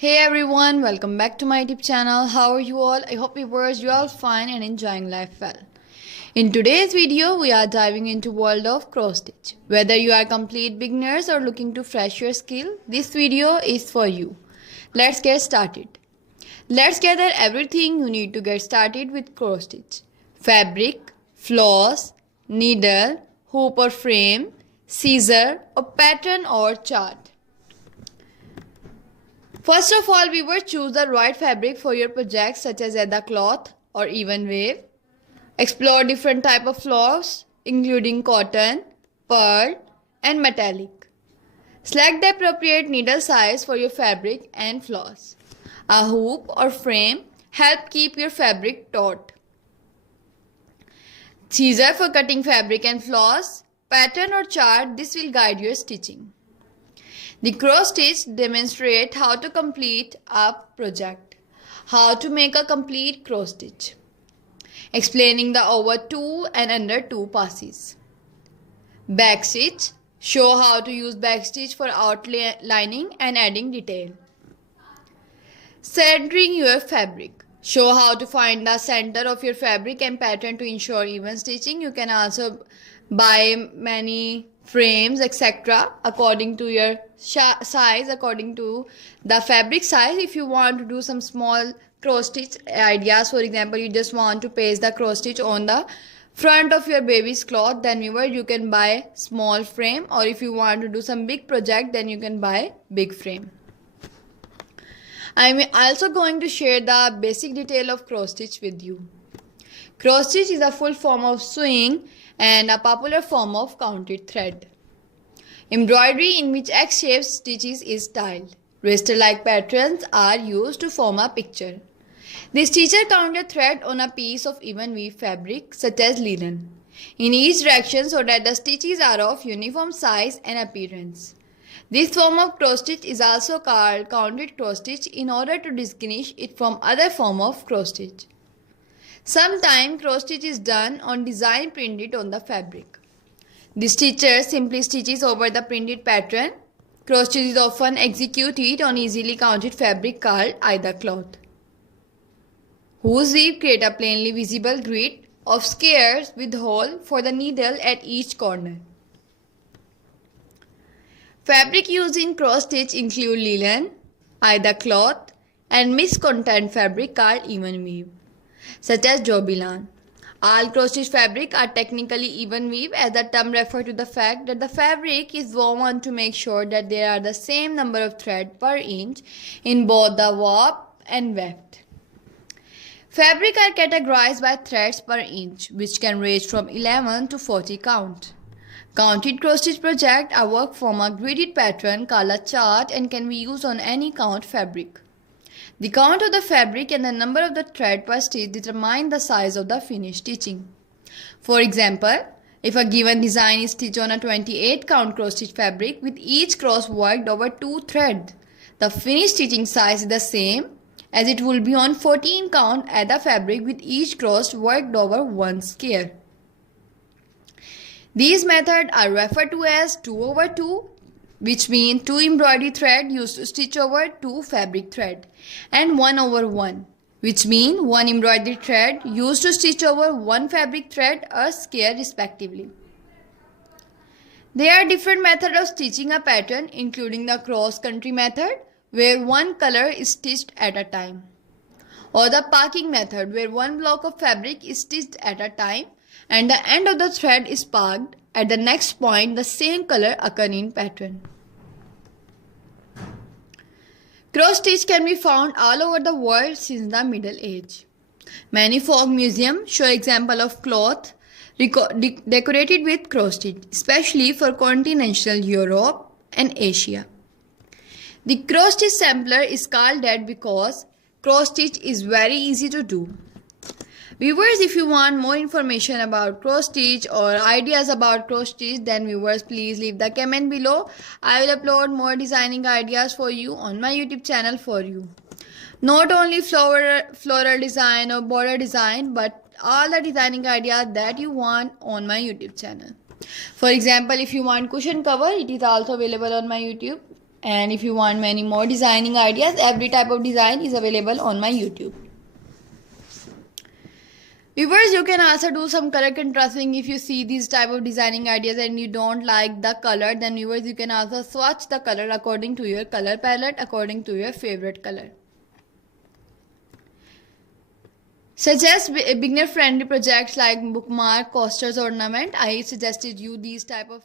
Hey everyone, welcome back to my YouTube channel. How are you all? I hope viewers you all fine and enjoying life well. In today's video, we are diving into world of cross stitch. Whether you are complete beginners or looking to fresh your skill, this video is for you. Let's get started. Let's gather everything you need to get started with cross stitch. Fabric, floss, needle, hoop or frame, scissor, a pattern or chart. First of all, we will choose the right fabric for your project such as leather cloth or even wave. Explore different type of floss including cotton, pearl and metallic. Select the appropriate needle size for your fabric and floss. A hoop or frame help keep your fabric taut. Scissor for cutting fabric and floss. Pattern or chart, this will guide your stitching. The cross stitch demonstrates how to complete a project. How to make a complete cross stitch. Explaining the over 2 and under 2 passes. Back stitch. Show how to use back stitch for outlining and adding detail. Centering your fabric. Show how to find the center of your fabric and pattern to ensure even stitching. You can also buy many frames etc. according to your size, according to the fabric size. If you want to do some small cross stitch ideas, for example you just want to paste the cross stitch on the front of your baby's cloth, then you can buy small frame, or if you want to do some big project then you can buy big frame. I'm also going to share the basic detail of cross stitch with you. Cross stitch is a full form of sewing and a popular form of counted thread. Embroidery in which X-shaped stitches is styled. Raster-like patterns are used to form a picture. The stitcher counted thread on a piece of even weave fabric such as linen in each direction so that the stitches are of uniform size and appearance. This form of cross stitch is also called counted cross stitch in order to distinguish it from other form of cross stitch. Sometimes cross stitch is done on design printed on the fabric. The stitcher simply stitches over the printed pattern. Cross stitch is often executed on easily counted fabric called either cloth, whose weave create a plainly visible grid of squares with hole for the needle at each corner. Fabric used in cross stitch include linen, either cloth, and mixed content fabric called even weave, such as jobilan. All cross stitch fabric are technically even weave, as the term refers to the fact that the fabric is woven to make sure that there are the same number of threads per inch in both the warp and weft. Fabric are categorized by threads per inch, which can range from 11 to 40 count. Counted cross stitch projects are worked from a gridded pattern called a chart and can be used on any count fabric. The count of the fabric and the number of the thread per stitch determine the size of the finished stitching. For example, if a given design is stitched on a 28 count cross stitch fabric with each cross worked over 2 threads, the finished stitching size is the same as it will be on 14 count at the fabric with each cross worked over 1 square. These methods are referred to as 2/2, which means 2 embroidery thread used to stitch over 2 fabric thread, and 1/1, which means 1 embroidery thread used to stitch over 1 fabric thread or square respectively. There are different methods of stitching a pattern, including the cross-country method, where one color is stitched at a time, or the parking method, where one block of fabric is stitched at a time and the end of the thread is parked at the next point the same color occur in pattern. Cross stitch can be found all over the world since the Middle Age. Many folk museums show examples of cloth decorated with cross stitch, especially for continental Europe and Asia. The cross stitch sampler is called that because cross stitch is very easy to do. Viewers, if you want more information about cross stitch or ideas about cross stitch, then viewers please leave the comment below. I will upload more designing ideas for you on my YouTube channel for you. Not only floral design or border design, but all the designing ideas that you want on my YouTube channel. For example, if you want cushion cover, it is also available on my YouTube And if you want many more designing ideas, every type of design is available on my YouTube. Viewers, you can also do some color contrasting. If you see these type of designing ideas and you don't like the color, then viewers, you can also swatch the color according to your color palette, according to your favorite color. Suggest beginner friendly projects like bookmark, coasters, ornament. I suggested you these type of